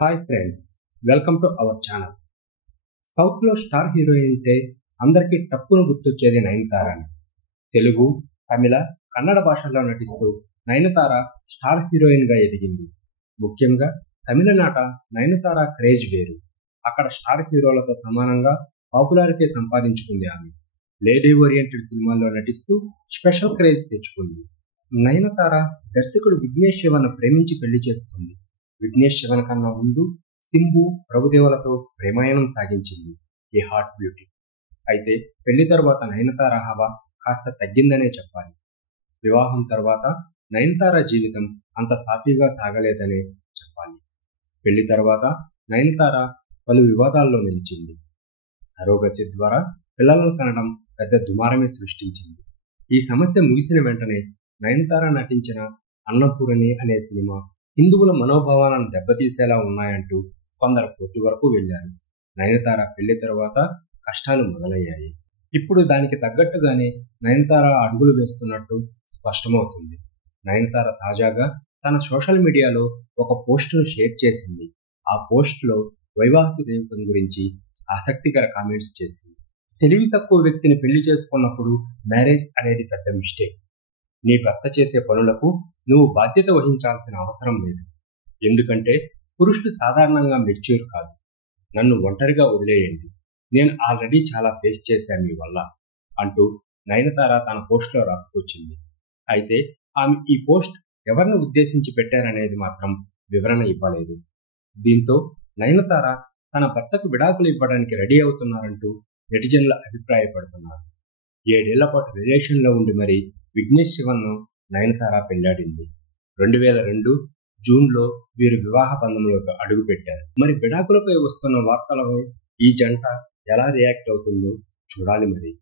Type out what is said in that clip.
Hi friends, welcome to our channel. సౌత్లో star heroine అయితే అందరికీ టప్పును గుర్తొచ్చేది నయనతారని. తెలుగు, తమిళ, కన్నడ భాషల్లో నటిస్తూ నయనతార స్టార్ హీరోయిన్గా ఎదిగింది. ముఖ్యంగా తమిళనాట నయనతార క్రేజ్ వేరు. అక్కడ స్టార్ హీరోలతో సమానంగా పాపులారిటీ సంపాదించుకుంది ఆమె. లేడీ ఓరియంటెడ్ సినిమాల్లో నటిస్తూ స్పెషల్ క్రేజ్ తెచ్చుకుంది. నయనతార దర్శకుడు విఘ్నేష్ శివన్ను ప్రేమించి పెళ్లి చేసుకుంది. విఘ్నేష్ శివన్ కన్నా ముందు సింబు, ప్రభుదేవలతో ప్రేమాయణం సాగించింది ఈ హాట్ బ్యూటీ. అయితే పెళ్లి తర్వాత నయనతార హవా కాస్త తగ్గిందనే చెప్పాలి. వివాహం తర్వాత నయనతార జీవితం అంత సాఫీగా సాగలేదనే చెప్పాలి. పెళ్లి తర్వాత నయనతార పలు వివాదాల్లో నిలిచింది. సరోగసి ద్వారా పిల్లలను కనడం పెద్ద దుమారమే సృష్టించింది. ఈ సమస్య ముగిసిన వెంటనే నయనతార నటించిన అన్నపూరణి అనే సినిమా హిందువుల మనోభావాలను దెబ్బతీసేలా ఉన్నాయంటూ కొందరు కోర్టు వరకు వెళ్లారు. నయనతార పెళ్లి తర్వాత కష్టాలు మొదలయ్యాయి. ఇప్పుడు దానికి తగ్గట్టుగానే నయనతార అడుగులు వేస్తున్నట్టు స్పష్టమవుతుంది. నయనతార తాజాగా తన సోషల్ మీడియాలో ఒక పోస్టును షేర్ చేసింది. ఆ పోస్టులో వైవాహిక జీవితం గురించి ఆసక్తికర కామెంట్స్ చేసింది. తెలివి తక్కువ వ్యక్తిని పెళ్లి చేసుకున్నప్పుడు మ్యారేజ్ అనేది పెద్ద మిస్టేక్. నీ భర్త చేసే పనులకు నువ్వు బాధ్యత వహించాల్సిన అవసరం లేదు. ఎందుకంటే పురుషులు సాధారణంగా మెచ్యూర్ కాదు. నన్ను ఒంటరిగా వదిలేయండి, నేను ఆల్రెడీ చాలా ఫేస్ చేశాను మీ వల్ల అంటూ నయనతార తన పోస్ట్లో రాసుకొచ్చింది. అయితే ఆమె ఈ పోస్ట్ ఎవరిని ఉద్దేశించి పెట్టారనేది మాత్రం వివరణ ఇవ్వలేదు. దీంతో నయనతార తన భర్తకు విడాకులు ఇవ్వడానికి రెడీ అవుతున్నారంటూ నెటిజన్లు అభిప్రాయపడుతున్నారు. 7 ఏళ్ల పాటు రిలేషన్లో ఉండి మరి విఘ్నేష్ శివన్ను నయనతార పెళ్లాడింది. 2002 జూన్లో వీరు వివాహ బంధంలోకి అడుగుపెట్టారు. మరి విడాకులపై వస్తున్న వార్తలపై ఈ జంట ఎలా రియాక్ట్ అవుతుందో చూడాలి మరి.